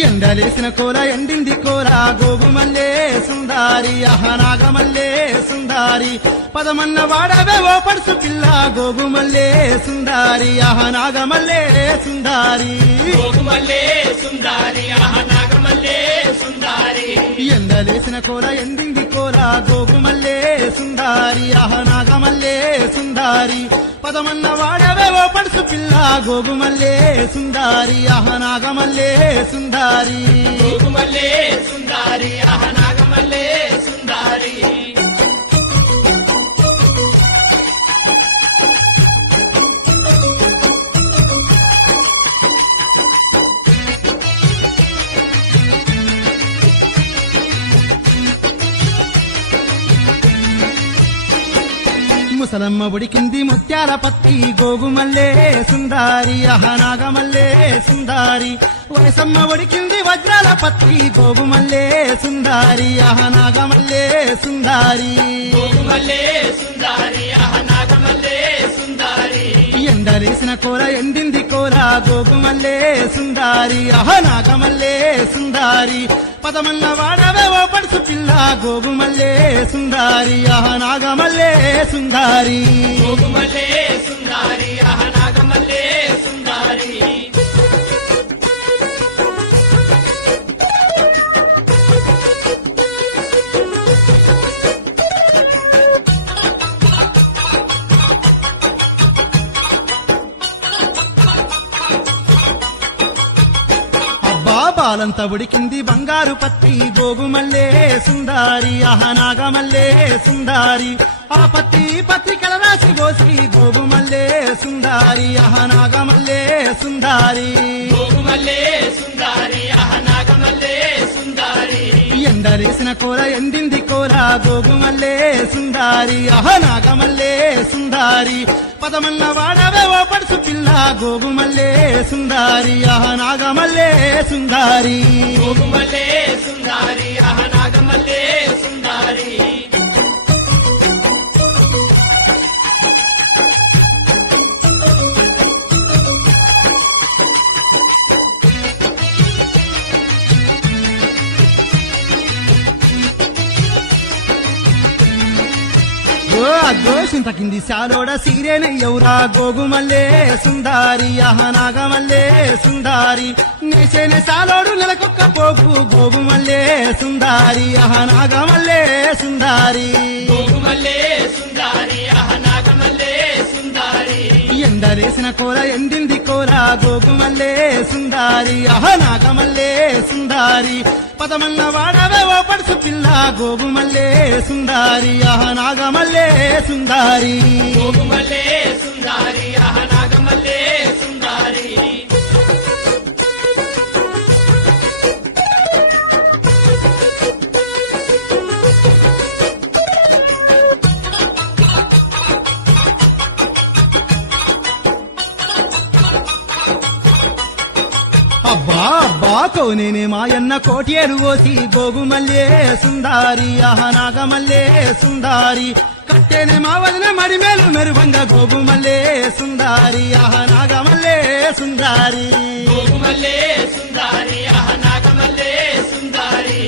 ఎండలేసిన కూర ఎండింది కూర గోగుమల్లే సుందారి నాగమల్లే సుందారి పదమన్న వాడవే ఓ పడుసు పిల్ల గోగుమల్లే సుందారి నాగమల్లే సుందారి గోగుమల్లే సుందారి నాగమల్లే సుందారి ఎండలేసిన కూర ఎండింది కూర గోగుమల్లే సుందారి నాగమల్లే సుందారి పదమన్న వాడవే ఓ పడుసు పిల్ల గోగుమల్లే సుందారి నాగమల్లే సుందారి గోగుమల్లే సుందారి నాగమల్లే సుందారి ముసలమ్మ ఉడికింది ముత్యాల పత్తి గోగుమల్లే సుందారి నాగమల్లే సుందారి వయసమ్మ ఉడికింది వజ్రాల పత్తి గోగుమల్లే సుందారి నాగమల్లే సుందారి గోగుమల్లే సుందారి నాగమల్లే సుందారి ఎండరేసిన కూర ఎండింది కూర గోగుమల్లే సుందారి నాగమల్లే సుందారి పదమన్న వాడవే ఓ పడుసు పిల్ల గోగుమల్లే సుందారి నాగమల్లే సుందారి గోగుమల్లే సుందారి నాగమల్లే సుందారి బాలంతా ఉడికింది బంగారు పత్తి గోగుమల్లే సుందారి నాగమల్లే సుందారి ఆ పత్తి కలరాసి పోసి గోగుమల్లే సుందారి నాగమల్లే సుందారి గోగుమల్లే సుందారి నాగమల్లే సుందారి ఎండరేసిన కూర ఎండింది కూర గోగుమల్లే సుందారి నాగమల్లే సుందారి పదమన్న వాడవే ఓ పడుసు పిల్ల గోగుమల్లే సుందారి నాగమల్లే సుందారి గోగుమల్లే సుందారి నాగమల్లే సుందారి దోషం తగ్గింది శాలోడ సీరేనయ్యవురా గోగుమల్లే సుందారి నాగమల్లే సుందారి నేసేనే శాలోడు నెలకొక్క పోపు గోగుమల్లే సుందారి నాగమల్లే సుందారి గోగుమల్లే సుందారి నాగమల్లే సుందారి ఎండరేసిన కూర ఎండింది కూర గోగుమల్లే సుందారి నాగమల్లే సుందారి పదమన్న వాడవే ఓ పడుసు పిల్ల గోగుమల్లే సుందారి నాగమల్లే సుందారి గోగుమల్లే సుందారి నాగమల్లే సుందారి అబ్బా కోనేనే మాయన్న కోటేరు ఓసి గోగుమల్లే సుందారి నాగమల్లే సుందారి కట్టేనే మా వదిన మడిమేలు మెరువంగా గోగుమల్లే సుందారి నాగమల్లే సుందారి గోగుమల్లే సుందారి నాగమల్లే సుందారి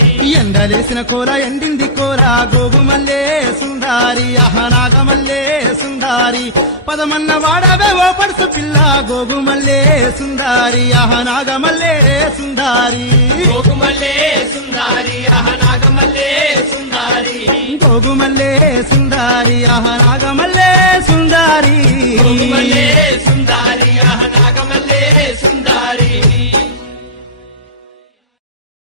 ఎండలేసిన కూర ఎండింది కూర గోగుమల్లే సుందారి నాగమల్లే సుందారి పదమన్న వాడవే ఓ పడుసు పిల్ల గోగుమల్లే సుందారి నాగమల్లే సుందారి గోగుమల్లే సుందారి నాగమల్లే సుందారి గోగుమల్లే సుందారి నాగమల్లే సుందారి గోగుమల్లే